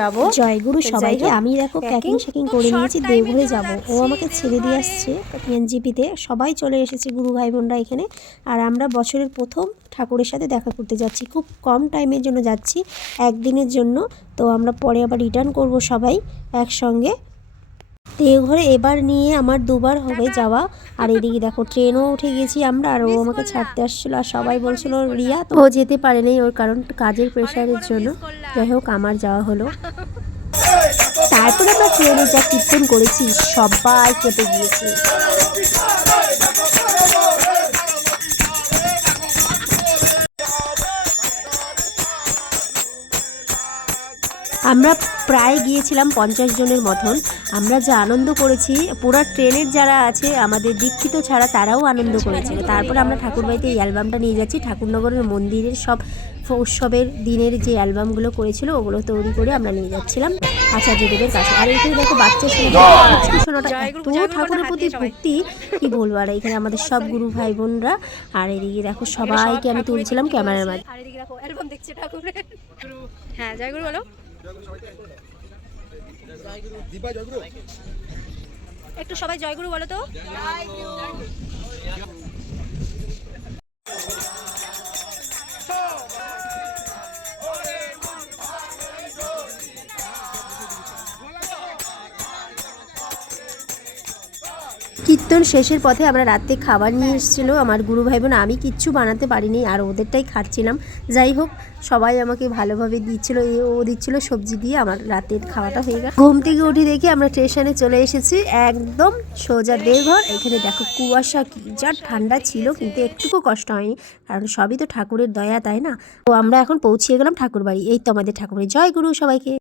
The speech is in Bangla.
যাবো জয়গুরু সবাইকে। আমি দেখো প্যাকিং শ্যাকিং করে নিয়েছি, দেওঘরে যাব। ও আমাকে ছেড়ে দিয়ে আসছে এনজিপিতে। সবাই চলে এসেছে গুরু ভাই বোনরা এখানে। আর আমরা বছরের প্রথম ঠাকুরের সাথে দেখা করতে যাচ্ছি। খুব কম টাইমের জন্য যাচ্ছি, একদিনের জন্য। তো আমরা পরে আবার রিটার্ন করব সবাই একসঙ্গে। দেওঘরে এবার নিয়ে আমার দুবার হবে যাওয়া। আর এদিকে দেখো ট্রেনও উঠে গেছি আমরা, আর ও আমাকে ছাড়তে আসছিলো। আর সবাই বলছিল রিয়া তো ও যেতে পারে নাই, ওর কারণ কাজের প্রেশারের জন্য। যাই হোক আমার যাওয়া হলো। তারপরে আমরা ট্রেনে যা কীর্তন করেছি, সবাই কেঁপে গিয়েছে। আমরা প্রায় গিয়েছিলাম 50 জনের মতন। আমরা যা আনন্দ করেছি, পুরো ট্রেনের যারা আছে আমাদের দীক্ষিত ছাড়া তারাও আনন্দ করেছিল। তারপরে আমরা ঠাকুরবাড়িতে এই অ্যালবামটা নিয়ে যাচ্ছি। ঠাকুরনগরের মন্দিরের সব উৎসবের দিনের যে অ্যালবামগুলো করেছিল ওগুলো তৈরি করে আমরা নিয়ে যাচ্ছিলাম আচার্যদেবের কাছে। আর এইখানে দেখো বাচ্চা শোনাটা এত ঠাকুরের প্রতি ভক্তি কি বলবো। আর এখানে আমাদের সব গুরু ভাই বোনরা। আর এদিকে দেখো সবাইকে আমি তুলছিলাম ক্যামেরার মাঝে। আর এদিকে দেখো অ্যালবাম দেখছে ঠাকুরের। হ্যাঁ জয়গুরু বলো, একটু সবাই জয়গুরু বলো তো। কীর্তন শেষের পথে আমরা রাতে খাবার নিয়ে এসেছিলো আমার গুরু ভাই বোন। আমি কিচ্ছু বানাতে পারিনি, আর ওদেরটাই খাচ্ছিলাম। যাই হোক সবাই আমাকে ভালোভাবে দিচ্ছিলো, ও দিচ্ছিলো সবজি দিয়ে। আমার রাতের খাওয়াটা হয়ে গেল। ঘুম থেকে উঠে দেখি আমরা স্টেশনে চলে এসেছি, একদম সোজা দেওঘর। এখানে দেখো কুয়াশা কি যা ঠান্ডা ছিল, কিন্তু একটুকু কষ্ট হয়নি, কারণ সবই তো ঠাকুরের দয়া, তাই না? তো আমরা এখন পৌঁছিয়ে গেলাম ঠাকুর বাড়ি। এই তো আমাদের ঠাকুরের। জয় গুরু সবাইকে।